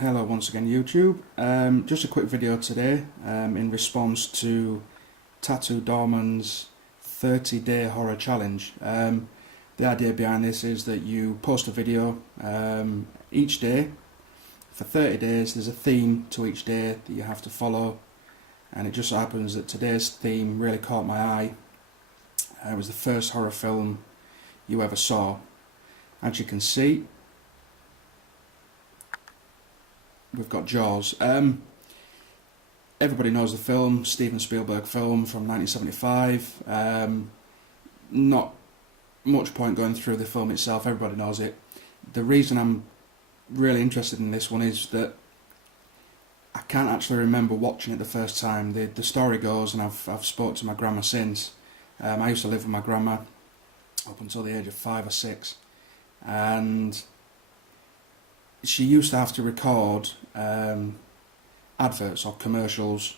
Hello once again YouTube. Just a quick video today in response to Tattooed Doorman's 30-day horror challenge. The idea behind this is that you post a video each day for 30 days. There's a theme to each day that you have to follow, and it just so happens that today's theme really caught my eye. It was the first horror film you ever saw. As you can see, we've got Jaws. Everybody knows the film, Steven Spielberg film from 1975. Not much point going through the film itself, everybody knows it. The reason I'm really interested in this one is that I can't actually remember watching it the first time. The story goes, and I've spoke to my grandma since. I used to live with my grandma up until the age of 5 or 6, and she used to have to record adverts or commercials,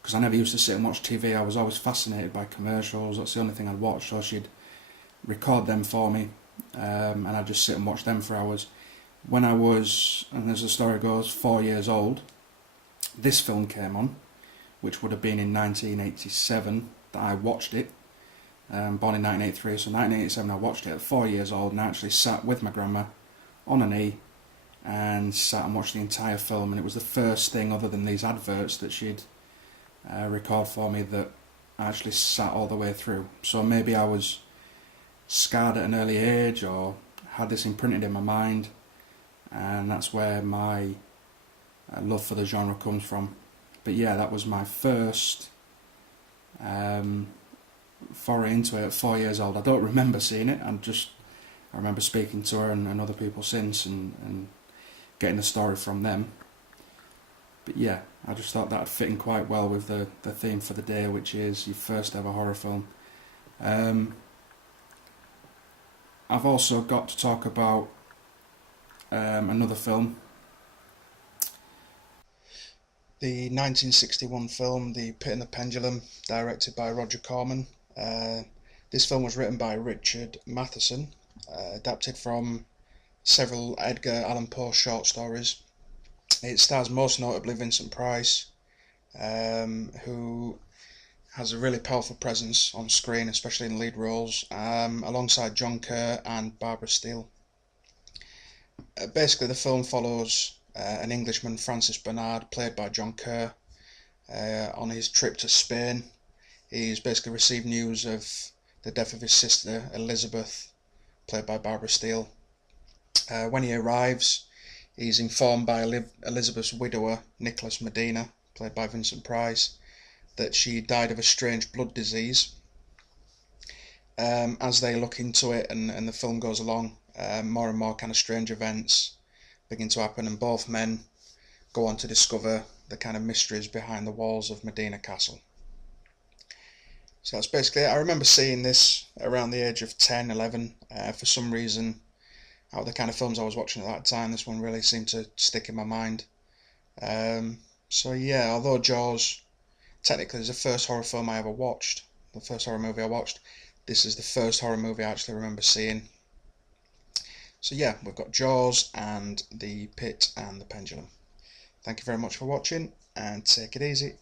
because I never used to sit and watch TV. I was always fascinated by commercials. That's the only thing I'd watch, so she'd record them for me, and I'd just sit and watch them for hours. When I was, and as the story goes, 4 years old, this film came on, which would have been in 1987 that I watched it. Born in 1983, so 1987 I watched it at 4 years old, and I actually sat with my grandma on a knee and sat and watched the entire film. And it was the first thing other than these adverts that she'd record for me that I actually sat all the way through. So maybe I was scarred at an early age, or had this imprinted in my mind, and that's where my love for the genre comes from. But yeah, that was my first foray into it at 4 years old. I don't remember seeing it, I remember speaking to her and other people since, and getting the story from them. But yeah, I just thought that would fit in quite well with the theme for the day, which is your first ever horror film. I've also got to talk about another film. The 1961 film, The Pit and the Pendulum, directed by Roger Corman. This film was written by Richard Matheson, adapted from several Edgar Allan Poe short stories. It stars most notably Vincent Price, who has a really powerful presence on screen, especially in lead roles, alongside John Kerr and Barbara Steele. Basically, the film follows an Englishman, Francis Bernard, played by John Kerr, on his trip to Spain. He's basically received news of the death of his sister, Elizabeth, played by Barbara Steele. When he arrives, he's informed by Elizabeth's widower, Nicholas Medina, played by Vincent Price, that she died of a strange blood disease. As they look into it and the film goes along, more and more kind of strange events begin to happen, and both men go on to discover the kind of mysteries behind the walls of Medina Castle. So that's basically it. I remember seeing this around the age of 10, 11. For some reason, out of the kind of films I was watching at that time, this one really seemed to stick in my mind. So yeah, although Jaws technically is the first horror film I ever watched, the first horror movie I watched, this is the first horror movie I actually remember seeing. So yeah, we've got Jaws and The Pit and the Pendulum. Thank you very much for watching, and take it easy.